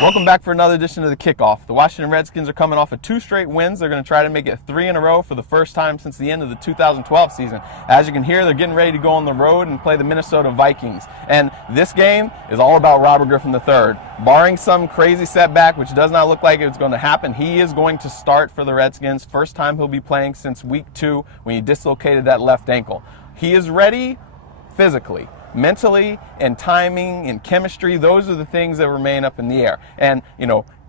Welcome back for another edition of the Kickoff. The Washington Redskins are coming off of 2 straight wins. They're going to try to make it 3 in a row for the first time since the end of the 2012 season. As you can hear, they're getting ready to go on the road and play the Minnesota Vikings. And this game is all about Robert Griffin III. Barring some crazy setback, which does not look like it's going to happen, he is going to start for the Redskins. First time he'll be playing since week 2 when he dislocated that left ankle. He is ready physically. Mentally and timing and chemistry, those are the things that remain up in the air. And,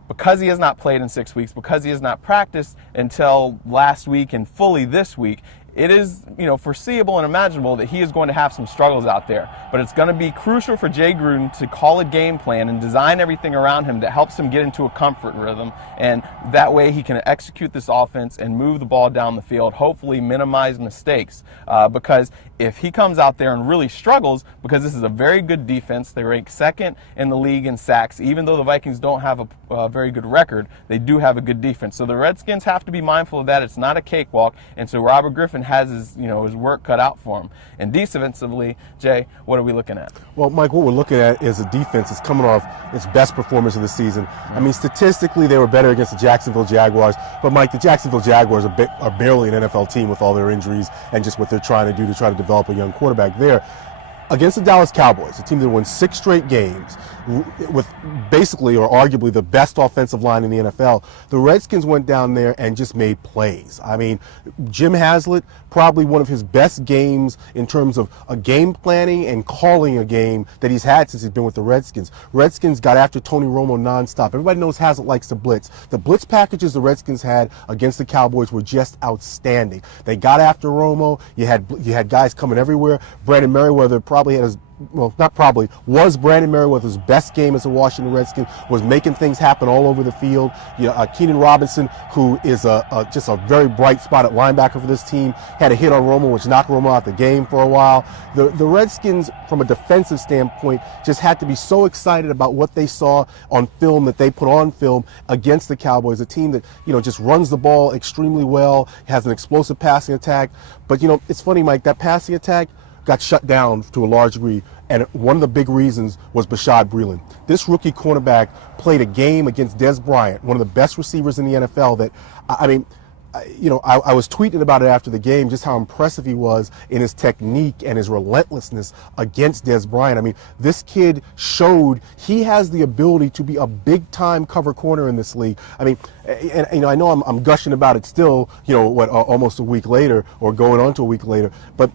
because he has not played in 6 weeks, because he has not practiced until last week and fully this week, it is, foreseeable and imaginable that he is going to have some struggles out there. But it's going to be crucial for Jay Gruden to call a game plan and design everything around him that helps him get into a comfort rhythm. And that way he can execute this offense and move the ball down the field, hopefully minimize mistakes. Because if he comes out there and really struggles, because this is a very good defense, they rank 2nd in the league in sacks. Even though the Vikings don't have a very good record, they do have a good defense. So the Redskins have to be mindful of that. It's not a cakewalk. And so Robert Griffin has his work cut out for him. And defensively, Jay, what are we looking at? Well, Mike, what we're looking at is a defense that's coming off its best performance of the season. I mean, statistically, they were better against the Jacksonville Jaguars. But, Mike, the Jacksonville Jaguars are barely an NFL team with all their injuries and just what they're trying to do to try to develop a young quarterback there. Against the Dallas Cowboys, a team that won 6 straight games with basically or arguably the best offensive line in the NFL, the Redskins went down there and just made plays. I mean, Jim Haslett, probably one of his best games in terms of a game planning and calling a game that he's had since he's been with the Redskins. Redskins got after Tony Romo nonstop. Everybody knows Haslett likes to blitz. The blitz packages the Redskins had against the Cowboys were just outstanding. They got after Romo. You had guys coming everywhere. Brandon Merriweather probably had was Brandon Merriweather's best game as a Washington Redskin, was making things happen all over the field. Keenan Robinson, who is just a very bright spot at linebacker for this team, had a hit on Romo, which knocked Romo out the game for a while. The Redskins, from a defensive standpoint, just had to be so excited about what they saw on film, that they put on film against the Cowboys, a team that, just runs the ball extremely well, has an explosive passing attack. But, it's funny, Mike, that passing attack got shut down to a large degree, and one of the big reasons was Bashaud Breeland. This rookie cornerback played a game against Dez Bryant, one of the best receivers in the NFL, that, I was tweeting about it after the game, just how impressive he was in his technique and his relentlessness against Dez Bryant. I mean, this kid showed he has the ability to be a big-time cover corner in this league. I mean, and I know I'm gushing about it still, almost a week later or going on to a week later, but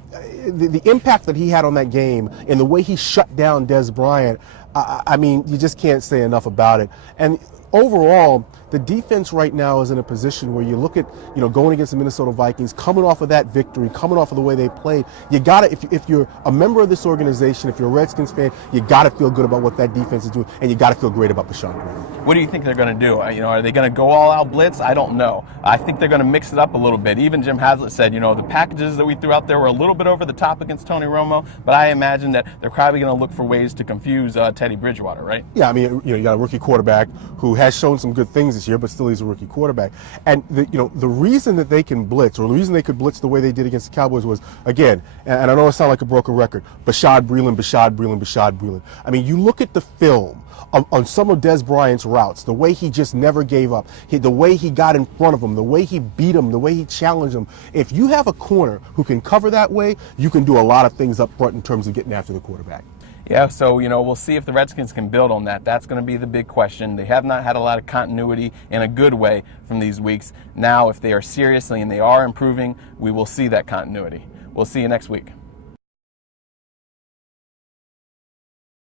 the impact that he had on that game and the way he shut down Dez Bryant, I mean, you just can't say enough about it. And overall, the defense right now is in a position where you look at, going against the Minnesota Vikings, coming off of that victory, coming off of the way they played. You got to, if you're a member of this organization, if you're a Redskins fan, you got to feel good about what that defense is doing, and you got to feel great about Bashaud Breeland. What do you think they're going to do? Are they going to go all out blitz? I don't know. I think they're going to mix it up a little bit. Even Jim Haslett said, the packages that we threw out there were a little bit over the top against Tony Romo, but I imagine that they're probably going to look for ways to confuse Teddy Bridgewater, right? Yeah, I mean, you got a rookie quarterback who has shown some good things this year, but still he's a rookie quarterback. And the reason that they can blitz, or the reason they could blitz the way they did against the Cowboys was, again, and I know it sounds like a broken record, Bashaud Breeland. I mean, you look at the film on some of Dez Bryant's routes, the way he just never gave up, the way he got in front of him, the way he beat him, the way he challenged him. If you have a corner who can cover that way, you can do a lot of things up front in terms of getting after the quarterback. Yeah, so, we'll see if the Redskins can build on that. That's going to be the big question. They have not had a lot of continuity in a good way from these weeks. Now, if they are seriously and they are improving, we will see that continuity. We'll see you next week.